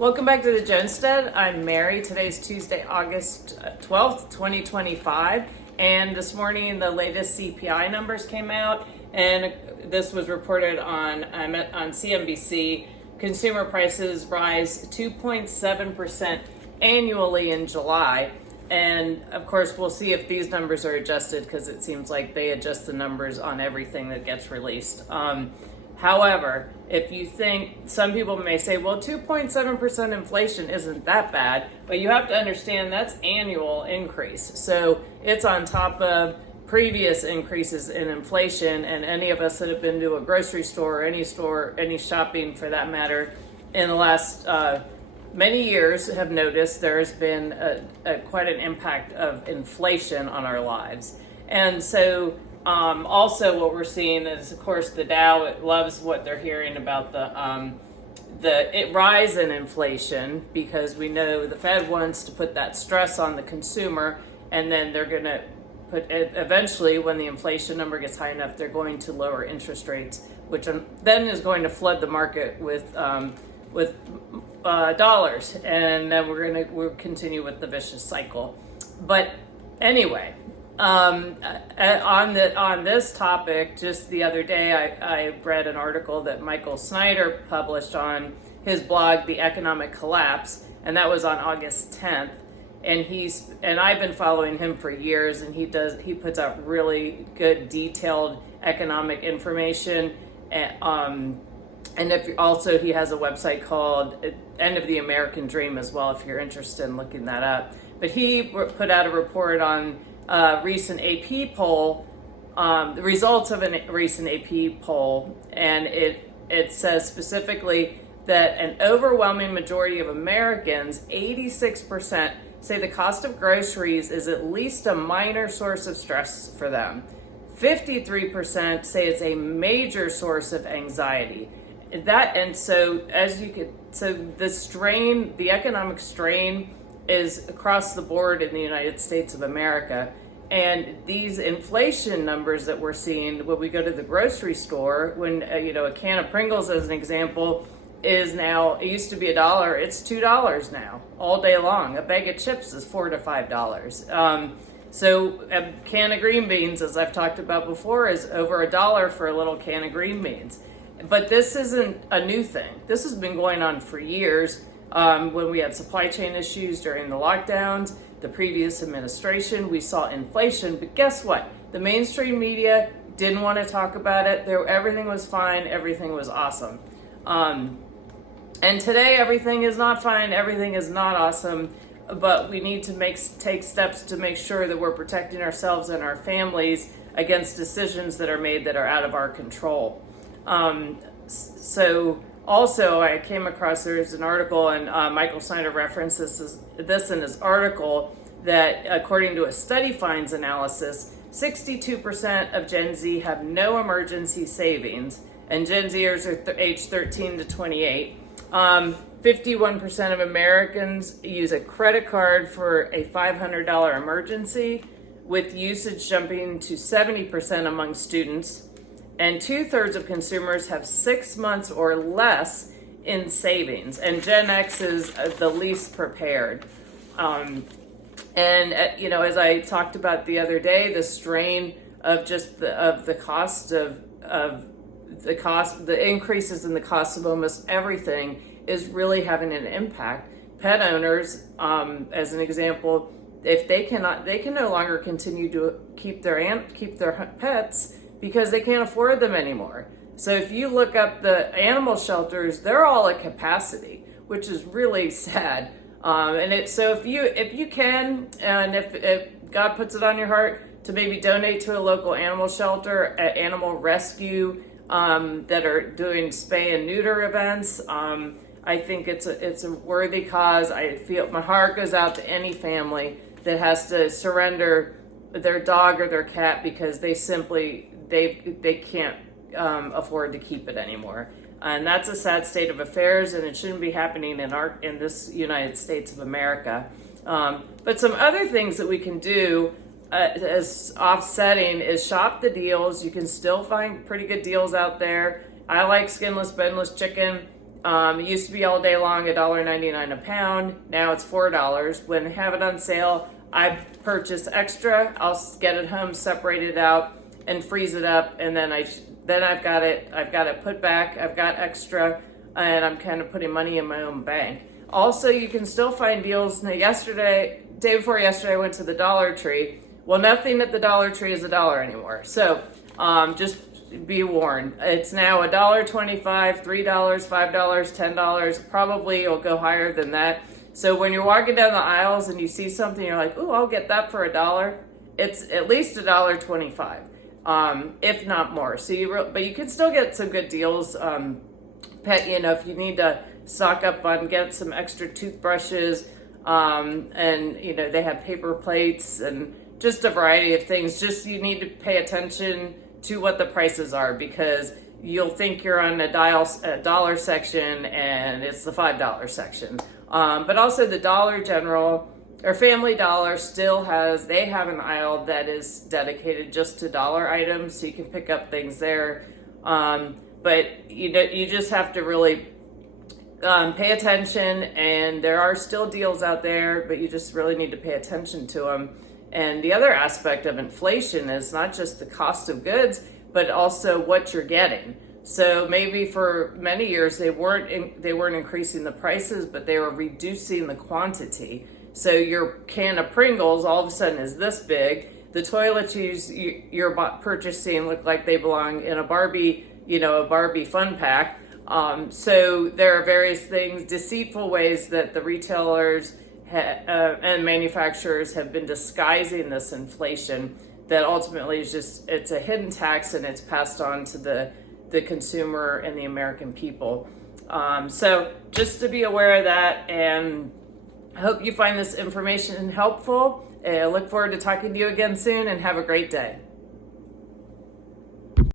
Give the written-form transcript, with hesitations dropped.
Welcome back to the Jonested. I'm Mary. Today's Tuesday, August 12th, 2025. And this morning, the latest CPI numbers came out, and this was reported on CNBC. Consumer prices rise 2.7% annually in July. And of course, we'll see if these numbers are adjusted, because it seems like they adjust the numbers on everything that gets released. However, if you think, some people may say, well, 2.7% inflation isn't that bad, but you have to understand that's annual increase. So it's on top of previous increases in inflation, and any of us that have been to a grocery store, any shopping for that matter, in the last many years have noticed there has been quite an impact of inflation on our lives. And so also what we're seeing is, of course, the Dow, it loves what they're hearing about the rise in inflation, because we know the Fed wants to put that stress on the consumer, and then they're going to put it, eventually when the inflation number gets high enough, they're going to lower interest rates, which then is going to flood the market with dollars, and then we'll continue with the vicious cycle. But anyway, on this topic, just the other day, I read an article that Michael Snyder published on his blog, The Economic Collapse, and that was on August 10th. And I've been following him for years, and he puts out really good, detailed economic information. And if also, he has a website called End of the American Dream as well, if you're interested in looking that up. But he put out a report on recent AP poll, the results of a recent AP poll, and it says specifically that an overwhelming majority of Americans, 86%, say the cost of groceries is at least a minor source of stress for them. 53% say it's a major source of anxiety. So the economic strain is across the board in the United States of America. And these inflation numbers that we're seeing when we go to the grocery store, when a can of Pringles, as an example, is now, it used to be $1, it's $2 now, all day long. A bag of chips is $4 to $5. So a can of green beans, as I've talked about before, is over $1 for a little can of green beans. But this isn't a new thing. This has been going on for years. When we had supply chain issues during the lockdowns, the previous administration, we saw inflation. But guess what? The mainstream media didn't want to talk about it. Everything was fine. Everything was awesome. And today, everything is not fine. Everything is not awesome. But we need to take steps to make sure that we're protecting ourselves and our families against decisions that are made that are out of our control. So also, I came across, there's an article, and Michael Snyder references this in his article, that according to a study finds analysis, 62% of Gen Z have no emergency savings, and Gen Zers are aged 13 to 28. 51% of Americans use a credit card for a $500 emergency, with usage jumping to 70% among students. And 2/3 of consumers have 6 months or less in savings. And Gen X is the least prepared. As I talked about the other day, the strain of just the increases in the cost of almost everything is really having an impact. Pet owners, as an example, if they can no longer continue to keep their pets, because they can't afford them anymore. So if you look up the animal shelters, they're all at capacity, which is really sad. So if you can, and if God puts it on your heart to maybe donate to a local animal shelter, animal rescue, that are doing spay and neuter events, I think it's a worthy cause. I feel my heart goes out to any family that has to surrender their dog or their cat because they can't afford to keep it anymore. And that's a sad state of affairs, and it shouldn't be happening in this United States of America. But some other things that we can do as offsetting is shop the deals. You can still find pretty good deals out there. I like skinless, boneless chicken. It used to be all day long $1.99 a pound. Now it's $4. When I have it on sale, I purchase extra. I'll get it home, separate it out, and freeze it up, and then I've got it put back. I've got extra, and I'm kind of putting money in my own bank. Also, you can still find deals. Now, day before yesterday, I went to the Dollar Tree. Well, nothing at the Dollar Tree is $1 anymore. So just be warned. It's now $1.25, $3, $5, $10. Probably it'll go higher than that. So when you're walking down the aisles and you see something, you're like, "Ooh, I'll get that for $1." It's at least $1.25, if not more. So but you can still get some good deals. If you need to stock up on, get some extra toothbrushes, and they have paper plates and just a variety of things. Just you need to pay attention to what the prices are, because you'll think you're on a dollar section and it's the $5 section. But also the Dollar General or Family Dollar they have an aisle that is dedicated just to dollar items, so you can pick up things there. But you just have to really pay attention, and there are still deals out there, but you just really need to pay attention to them. And the other aspect of inflation is not just the cost of goods, but also what you're getting. So maybe for many years they weren't increasing the prices, but they were reducing the quantity. So your can of Pringles all of a sudden is this big. The toiletries you're purchasing look like they belong in a Barbie fun pack. So there are various things, deceitful ways that the retailers and manufacturers have been disguising this inflation that ultimately it's a hidden tax, and it's passed on to the consumer and the American people. So just to be aware of that, and I hope you find this information helpful. I look forward to talking to you again soon, and have a great day.